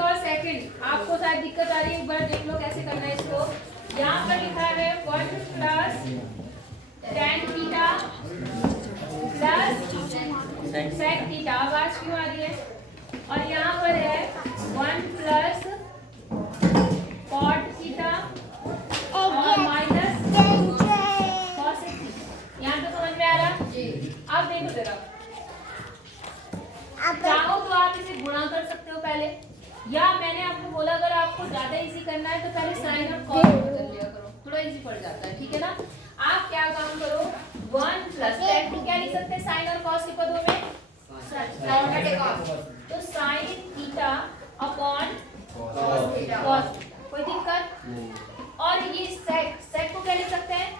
एक और सेकंड, आपको शायद दिक्कत आ रही है, एक बार देख लो कैसे करना है इसको। यहाँ पर लिखा है 1 plus tan theta plus sec theta, आवाज क्यों आ रही है? और यहाँ पर है 1 प्लस cot थीटा और माइनस cosec थीटा। यहाँ तो समझ में आ रहा? अब देखो जरा, चाहो तो आप इसे गुणा कर सकते हो पहले, या मैंने आपको बोला अगर आपको ज्यादा इजी करना है तो पहले साइन और कॉस कर लिया करो, थोड़ा इजी पड़ जाता है, ठीक है ना। आप क्या काम करो, 1 प्लस tan को क्या लिख सकते हैं साइन और कॉस के पदों में? तो साइन थीटा अपॉन कॉस, कोई दिक्कत? और ये सेक को क्या लिख सकते हैं?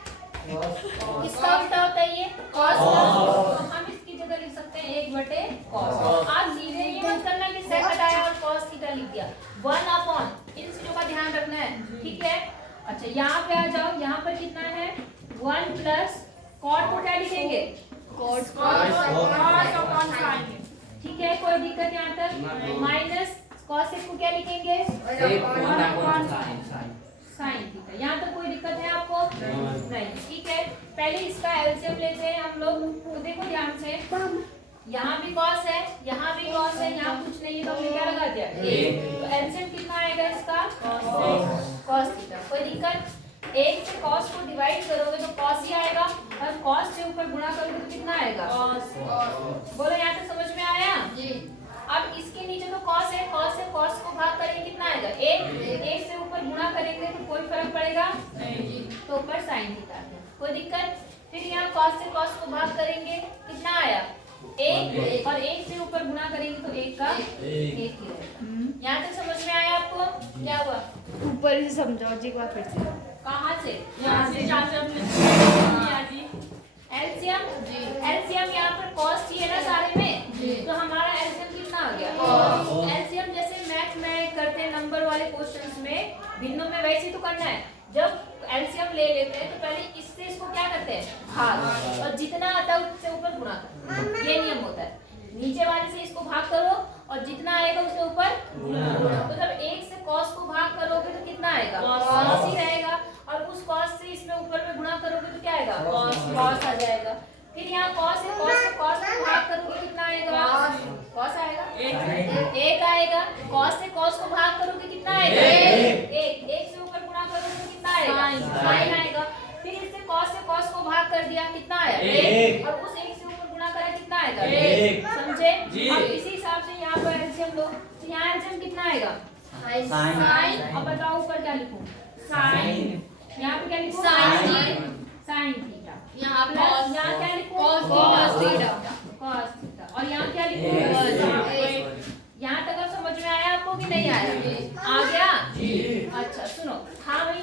किसका उल्टा होता है ये? कॉस का। तो हम इसकी जगह लिख सकते हैं 1/cos। आप सीधे ये मत करना कि सेक हटाया और cos थीटा लिख दिया, 1 अपॉन, इन चीजों का ध्यान रखना है, ठीक है। अच्छा यहाँ पे आ जाओ, यहाँ पर कितना है 1 प्लस cot को क्या लिखेंगे? cos अपॉन sin, ठीक है, कोई दिक्कत यहाँ तक? माइनस cosec को क्या लिखेंगे? साइन थीटा, यहाँ तक कोई दिक्कत है आपको? नहीं, ठीक है। पहले इसका एलसीएम लेते हैं हम लोग, तो देखो ध्यान से, यहाँ भी cos है, यहाँ भी cos है, यहाँ कुछ नहीं है तो हमने क्या लगा दिया? तो एलसीएम कितना आएगा इसका? cos थीटा, कोई दिक्कत? 1 से cos को डिवाइड करोगे तो cos ही आएगा, और cos से ऊपर गुणा करोगे तो कितना आएगा? बोलो यहाँ तक समझ में आया? अब इसके नीचे तो cos है, cos से cos को भाग करेंगे कितना आएगा? 1 से ऊपर गुणा करेंगे तो कोई फर्क पड़ेगा नहीं, तो ऊपर sin थीटा आ गया, कोई दिक्कत? फिर यहाँ cos से cos को भाग करेंगे कितना आया? 1, और 1 से ऊपर गुणा करेंगे तो 1 का 1 ही रहेगा। यहाँ तक समझ में आया आपको? क्या हुआ? ऊपर से समझाओ जी, एक बार फिर से। कहाँ से? यहाँ से एलसीएम यहाँ पर cos चाहिए ना सारे में, तो हमारा एलसीएम कितना आ गया? एलसीएम जैसे मैथ में करते हैं नंबर वाले क्वेश्चंस में, भिन्नों में वैसे तो करना है। जब एलसीएम ले लेते हैं तो पहले इससे इसको क्या करते हैं? भाग, और जितना आता है उससे ऊपर गुणा करो, ये नियम होता है। नीचे वाले से इसको भाग करो और जितना आएगा उसके ऊपर गुणा। तो जब 1 से cos को भाग करोगे तो कितना आएगा? cos ही रहेगा, और उस cos से इसमें ऊपर में गुणा करोगे तो क्या आएगा? cos आ जाएगा। फिर यहाँ cos है, cos से cos को भाग करोगे कितना आएगा? cos आएगा, 1 आएगा। cos से cos को भाग करोगे कितना आएगा? 1 से ऊपर गुणा करोगे तो कितना आएगा? sin आएगा। फिर इससे cos को भाग कर दिया कितना आया? 1, और उस 1 से ऊपर गुणा करा कितना आएगा? 1, समझे? अब इसी हिसाब से यहाँ पर एलसीएम लो, तो यहाँ एलसीएम कितना आएगा? sin। अब बताओ ऊपर क्या लिखूं? sin, यहाँ पे क्या लिखूं? sin थीटा, यहाँ प्लस, यहाँ क्या लिखूं? cos थीटा, और यहाँ क्या लिखूं? यहाँ तक अब समझ में आया आपको कि नहीं आया? आ गया? अच्छा सुनो, हाँ भाई,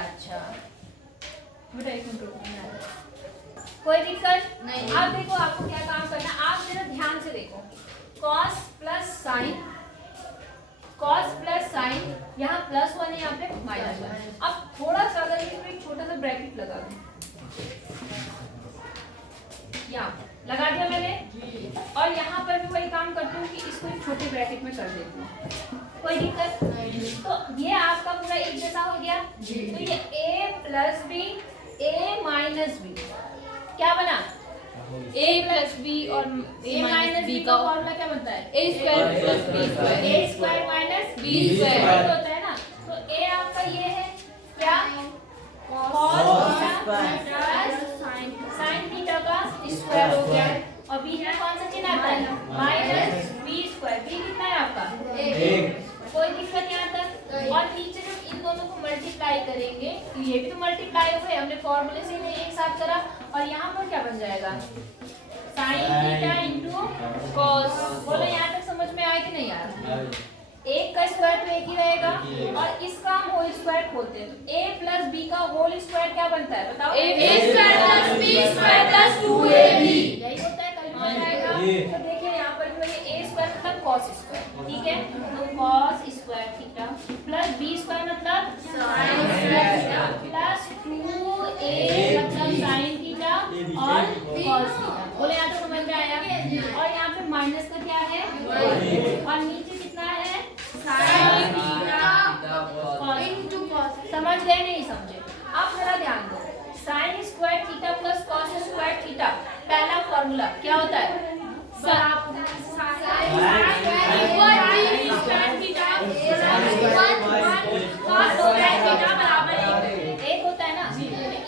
अच्छा बेटा एक मिनट रुको, कोई दिक्कत नहीं। अब देखो आपको क्या काम करना, आप जरा ध्यान से देखो, cos plus sign, cos plus sign, यहाँ +1 है, यहाँ पे -1। अब थोड़ा सा अगर इसमें एक छोटा सा ब्रैकेट लगा दूं, यहाँ लगा दिया मैंने, और यहाँ पर भी वही काम करती हूँ कि इसको एक छोटे ब्रैकेट में कर देती हूँ, कोई दिक्कत नहीं। तो ये आपका पूरा एक जैसा हो गया, तो ये a plus B, a minus B क्या बना? a प्लस b और a माइनस b का फॉर्मूला क्या बनता है? a square plus b square, a square minus b square होता है ना। तो a आपका ये है क्या? cos प्लस sin थीटा का स्क्वायर हो गया, और b में कौन सा चिन्ह आता है? Minus b square. b कितना है आपका? 1। कोई दिक्कत यहाँ तक? और नीचे जब इन दोनों को मल्टीप्लाई करेंगे तो ये भी तो मल्टीप्लाई हो गए, हमने फॉर्मूले से इन्हें एक साथ करा, और यहाँ पर क्या बन जाएगा? sin theta into cos। बोलो यहाँ तक समझ में आया कि नहीं आया? 1 का स्क्वायर तो 1 ही रहेगा, और इसका हम होल स्क्वायर खोलते हैं, तो a प्लस b का होल स्क्वायर क्या बनता है बताओ? a square plus b square plus 2ab, यही होता है, कल हो जाएगा। तो देखिए यहाँ पर जो है a स्क्वायर मतलब cos स्क्वायर, ठीक है, तो cos square theta plus b square मतलब sin square theta plus 2a मतलब sin थीटा और cos थीटा। बोले यहाँ तो समझ में आया? और यहाँ पे माइनस का क्या है? और फॉर्मूला क्या होता है? एक होता है ना,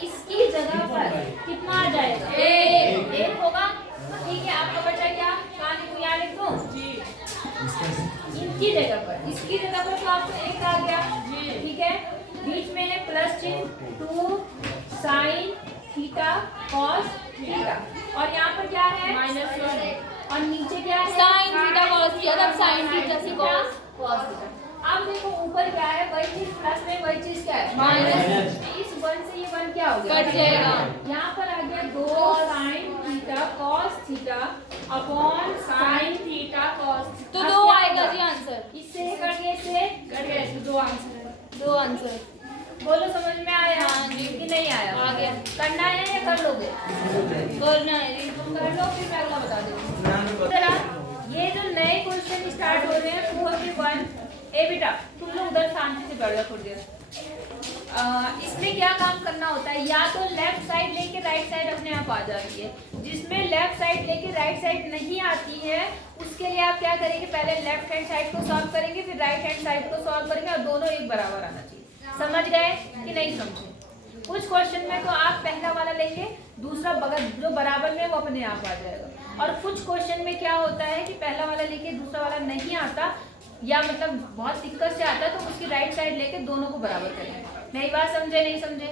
इसकी जगह पर कितना आ जाएगा? एक होगा। ठीक है, आपका बचा क्या? कहानी को यहाँ लिख दो इनकी जगह पर, इसकी जगह पर तो आपको एक आ गया। ठीक है, बीच में है प्लस चिन्ह 2 साइन थीटा कॉस थीटा, और यहाँ पर क्या है? माइनस, और नीचे क्या है? साइन थीटा कॉस थीटा, तब साइन थीटा से कॉस थीटा। अब देखो ऊपर क्या है? वही चीज प्लस में वही चीज क्या है? माइनस। इस 1 से ये 1 क्या हो गया? कट जाएगा। यहाँ पर आ गया 2 sine theta cos theta upon sine theta cos. तो 2 आएगा जी आंसर। इससे कट गया, इससे कट गया, तो 2 आंसर है। 2 आंसर। बोलो समझ में आया? हाँ जी। कि नहीं आया? आ गया। करना है या कर लोगे? करना है जी। तुम कर लो, फिर मैं अगला बता दूंगी। जरा ये जो नए क्वेश्चन स्टार्ट हो रहे हैं 4 ए बेटा तुम लोग उधर शांति से बैठ जाओ थोड़ी देर। इसमें क्या काम करना होता है? या तो लेफ्ट साइड लेके राइट साइड अपने आप आ जाती है। जिसमें लेफ्ट साइड लेके राइट साइड नहीं आती है उसके लिए आप क्या करेंगे? पहले लेफ्ट हैंड साइड को सॉल्व करेंगे, फिर राइट हैंड साइड को सॉल्व करेंगे, और दोनों एक बराबर आना चाहिए। समझ गए कि नहीं समझे? कुछ क्वेश्चन में तो आप पहला वाला लेंगे, दूसरा बगल जो बराबर में वो अपने आप आ जाएगा। और कुछ क्वेश्चन में क्या होता है कि पहला वाला लेके दूसरा वाला नहीं आता, या मतलब बहुत दिक्कत से आता है, तो उसकी राइट साइड लेके दोनों को बराबर करेंगे। नई बात समझे? नहीं समझे?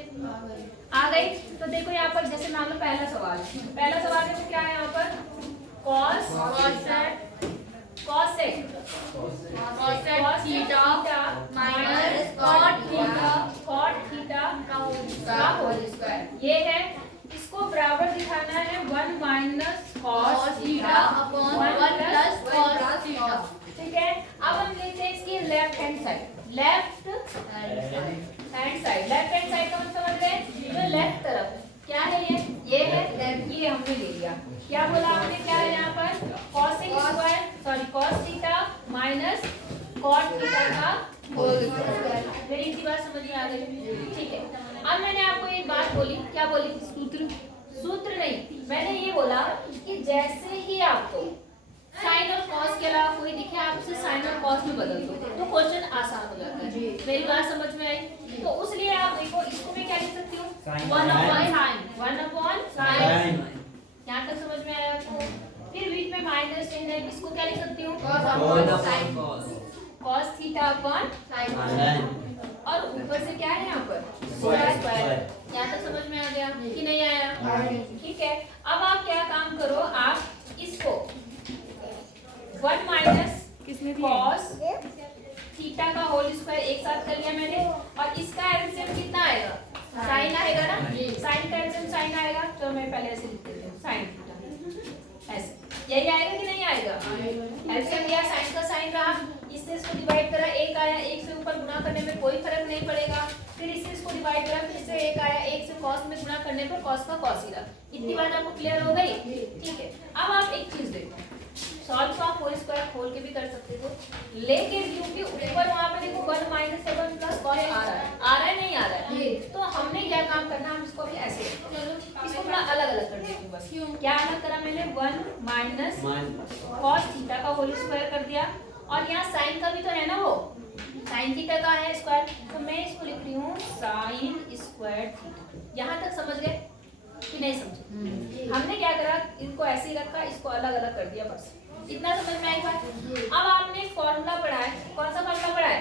आ गई? तो देखो यहाँ पर जैसे मान लो पहला सवाल देखो क्या है यहाँ पर? Cos theta minus cot theta का होल स्क्वायर। ये है, इसको बराबर दिखाना है 1 minus cos theta upon 1 plus cos theta. ठीक है, अब हम लेते हैं इसकी left hand side. Left hand side का हम समझ रहे हैं, जो लेफ्ट तरफ है क्या है? ये है लेफ्ट, ये हमने ले लिया। क्या बोला हमने? क्या है यहाँ पर? Cos theta minus cot theta का होल स्क्वायर। मेरी इसी बात समझ में आ गई? ठीक है, अब मैंने आपको एक बात बोली, क्या बोली? सूत्र नहीं, मैंने ये बोला कि जैसे ही आपको साइन और कॉस के अलावा कोई दिखे, आप उसे साइन और कॉस में बदल दो तो क्वेश्चन आसान हो जाता है। मेरी बात समझ में आई? तो उसलिए आप देखो, इसको मैं क्या लिख सकती हूँ? 1 अपॉन साइन। यहाँ तक समझ में आया आपको? फिर बीच में माइनस चिन्ह है, इसको क्या लिख सकती हूँ? कॉस थीटा अपॉन साइन, और ऊपर से क्या है यहाँ पर? स्क्वायर। यहाँ तक समझ में आ गया कि नहीं आया? ठीक है, अब आप क्या काम करो, आप इसको 1 माइनस कॉस थीटा का होल स्क्वायर एक साथ कर लिया मैंने, और इसका एलसीएम कितना आएगा? साइन आएगा ना? साइन का एलसीएम साइन आएगा, तो मैं पहले ऐसे लिख देती हूँ, साइन थीटा ऐसे। यही आएगा कि नहीं आएगा? एलसीएम लिया, साइन का साइन रहा, इससे इसको डिवाइड करा, एक आया, एक से ऊपर गुणा करने में कोई फर्क नहीं पड़ेगा। फिर इससे इसको डिवाइड करा, फिर से एक आया, एक से कॉस में गुणा करने पर कॉस का कॉस ही रहा। इतनी बात आपको क्लियर हो गई? ठीक है, अब आप एक चीज देखो, सॉल्व तो आप होल स्क्वायर खोल के भी कर सकते हो, लेकिन क्योंकि ऊपर वहां पे देखो 1 माइनस 7 प्लस कॉस आ रहा है नहीं आ रहा है, तो हमने क्या काम करना, हम इसको भी ऐसे इसको थोड़ा अलग अलग कर देंगे बस। क्या अलग करा मैंने? 1 माइनस कॉस थीटा का होल स्क्वायर कर दिया, और यहाँ साइन का भी तो है ना, वो साइन थीटा का है स्क्वायर, तो मैं इसको लिख रही हूँ साइन स्क्वायर थीटा। यहाँ तक समझ गए कि नहीं समझे? हमने क्या करा, इनको ऐसे ही रखा, इसको अलग अलग कर दिया, बस इतना समझ में आई बात? अब आपने एक फॉर्मूला पढ़ा है, कौन सा फॉर्मूला पढ़ा है?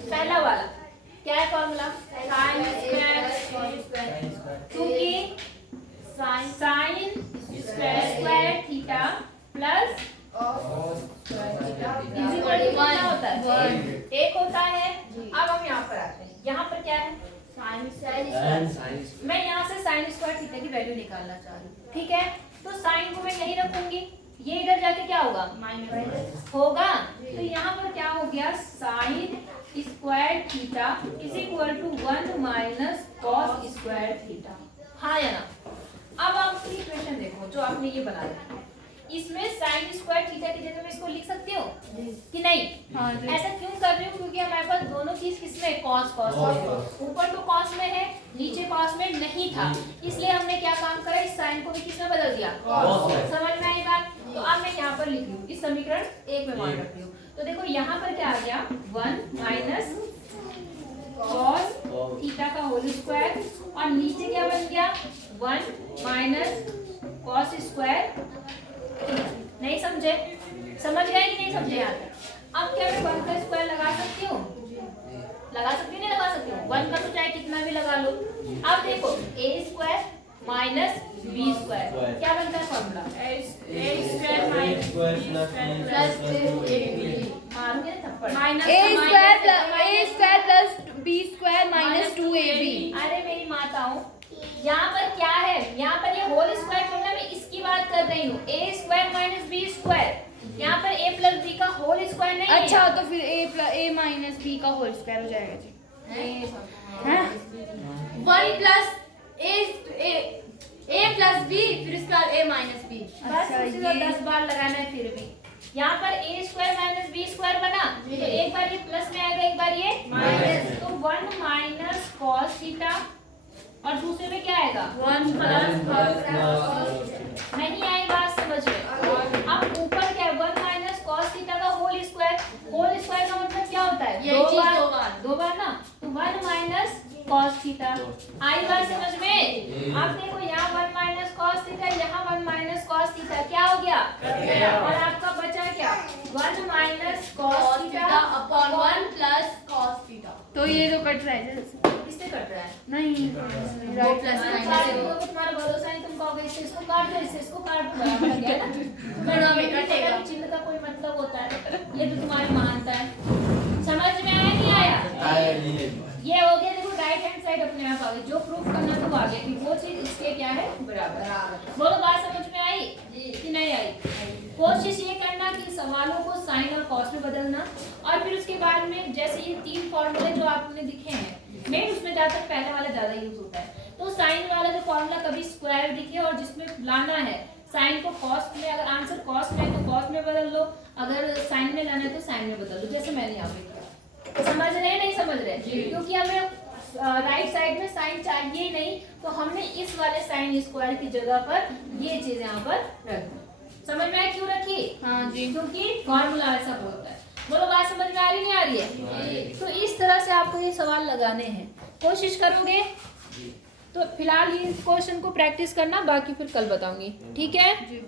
पहला वाला। क्या है फॉर्मूला? साइन स्क्वायर, क्योंकि sine square theta plus equal to क्या होता है? 1 होता है। अब हम यहाँ पर आते हैं, यहाँ पर क्या है? मैं यहाँ से साइन स्क्वायर थीटा की वैल्यू निकालना चाह रही हूँ। ठीक है, तो साइन को मैं यही रखूंगी, ये इधर जाके क्या होगा? माइनस होगा। तो यहाँ पर क्या हो गया? Sine square theta is equal to 1 minus cos square theta. हाँ या ना? अब आप इक्वेशन देखो जो आपने ये बनाया, इसमें साइन स्क्वायर थीटा की जगह मैं इसको लिख सकती हूँ कि नहीं? हाँ जी। ऐसा क्यों कर रही हूँ? क्योंकि हमारे पास दोनों चीज किसमें कॉस ऊपर तो कॉस में है, नीचे कॉस में नहीं था, इसलिए हमने क्या काम करा, इस साइन को भी किसमें बदल दिया, समझ में आई बात? तो अब मैं यहाँ पर लिख रही हूँ, इस समीकरण 1 में मान रख रही हूँ। तो देखो यहाँ पर क्या आ गया, 1 माइनस कॉस थीटा का होल स्क्वायर, और नीचे क्या बन गया, 1 माइनस कॉस स्क्वायर। नहीं समझे? समझ गए कि नहीं समझे? यहाँ तक अब क्या मैं 1 का स्क्वायर लगा सकती हूँ? लगा सकती हूँ, नहीं लगा सकती हूँ? 1 का तो चाहे कितना भी लगा लो। अब देखो a square minus b square क्या बनता है formula, a square minus b square plus 2ab। मारोगे ना थप्पड़, a square plus b square minus 2ab। अरे मेरी माताओं, यहाँ पर क्या है, यहाँ पर ये होल स्क्वायर फॉर्मूला में इसकी बात कर रही हूँ, a square minus b square. यहाँ पर a प्लस b का होल स्क्वायर नहीं है। अच्छा, तो फिर a माइनस b का होल स्क्वायर हो जाएगा जी। हैं? 1 प्लस a प्लस b, फिर इसका a माइनस b। बस उसी को 10 बार लगाना है। फिर भी यहाँ पर a square minus b square बना, तो एक बार ये प्लस में आएगा, एक बार ये माइनस, तो 1 माइनस कॉस थीटा, और दूसरे में क्या आएगा, 1 प्लस कॉस। नहीं आई बात समझ में? अब ऊपर क्या है, 1 माइनस कॉस थीटा का होल स्क्वायर। होल स्क्वायर का मतलब क्या होता है, ये चीज दो बार ना, तो 1 माइनस कॉस थीटा। आई बात समझ में? अब देखो यहाँ 1 माइनस कॉस थीटा, यहाँ 1 माइनस कॉस थीटा, क्या हो गया, और आपका बचा क्या, 1 minus cos theta upon 1 plus cos theta. तो ये तो कट रहा है, किससे कट रहा है? नहीं 2 प्लस तुम्हारा भरोसा नहीं, तुम कहोगे इससे इसको काट दो, इससे इसको काट दो, बराबर लग गया ना? गणना में कटेगा। चिन्ह का कोई मतलब होता है, ये तो तुम्हारी महानता है। समझ में आया नहीं आया? ये हो गया, देखो राइट हैंड साइड अपने आप आ गई, जो प्रूफ करना था वो आ गया कि वो चीज इसके क्या है, बराबर। बोलो बात समझ में आई कि नहीं आई? कोशिश ये करना कि सवालों को साइन और कॉस में बदलना, और फिर उसके बाद में जैसे ये 3 फॉर्मूले जो आपने दिखे हैं, मेन उसमें ज्यादा पहले वाला ज्यादा यूज होता है। तो साइन वाला जो फॉर्मूला कभी स्क्वायर दिखे और जिसमें लाना है साइन को कॉस में, अगर आंसर कॉस में है तो कॉस में बदल लो, अगर साइन में लाना है तो साइन में बदल लो, जैसे मैंने यहाँ पे किया। समझ रहे हैं नहीं समझ रहे? क्योंकि हमें राइट साइड में साइन चाहिए ही नहीं, तो हमने इस वाले साइन स्क्वायर की जगह पर ये चीज यहाँ पर रख दी। समझ में आया क्यों रखी? हाँ जी। क्योंकि फॉर्मूला ऐसा बोलता है। बोलो बात समझ में आ रही नहीं आ रही है? तो इस तरह से आपको ये सवाल लगाने हैं, कोशिश करोगे तो फिलहाल ये क्वेश्चन को प्रैक्टिस करना, बाकी फिर कल बताऊंगी, ठीक है? जी।